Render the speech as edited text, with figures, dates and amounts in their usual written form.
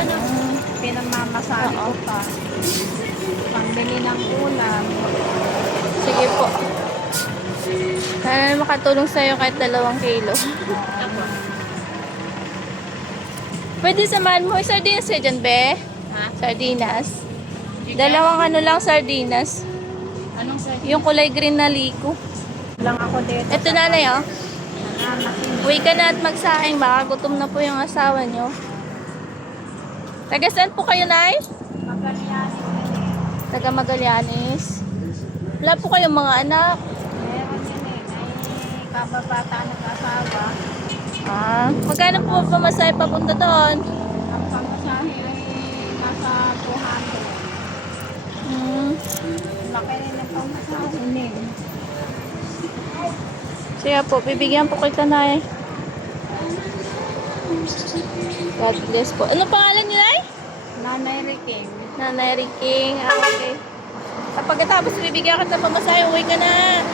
ano. Pinamamasahe Oo. ko pa. Pambili ng ulam. Sige po. Sana makatulong sa'yo kahit 2 kilo. Ako. Pwede samahan mo. Sardinas ka dyan, be? Ha? Sardinas. Chicken? Dalawang ano lang sardinas. Anong sa Yung kulay green na liko. lang ako dito? Ito nanay, oh. Anak Uwi ka na at magsaing. Baka gutom na po yung asawa nyo. Taga saan po kayo, nay? Magalianin na eh. Taga Magallanes. Wala po kayong mga anak. Meron yan eh. Ay kababata ng asawa. Magkano po ba pamasahe papunta doon? Ang pamasahe ay nasa 200. Hmm. Laki rin ang pamasahe din. Sige po, bibigyan po kita, nay. God bless po. Ano pangalan niyo, nay? Nanay Riking. Nanay Riking. Okay. Kapag tapos bibigyan ka ng pamasahe, uwi ka na.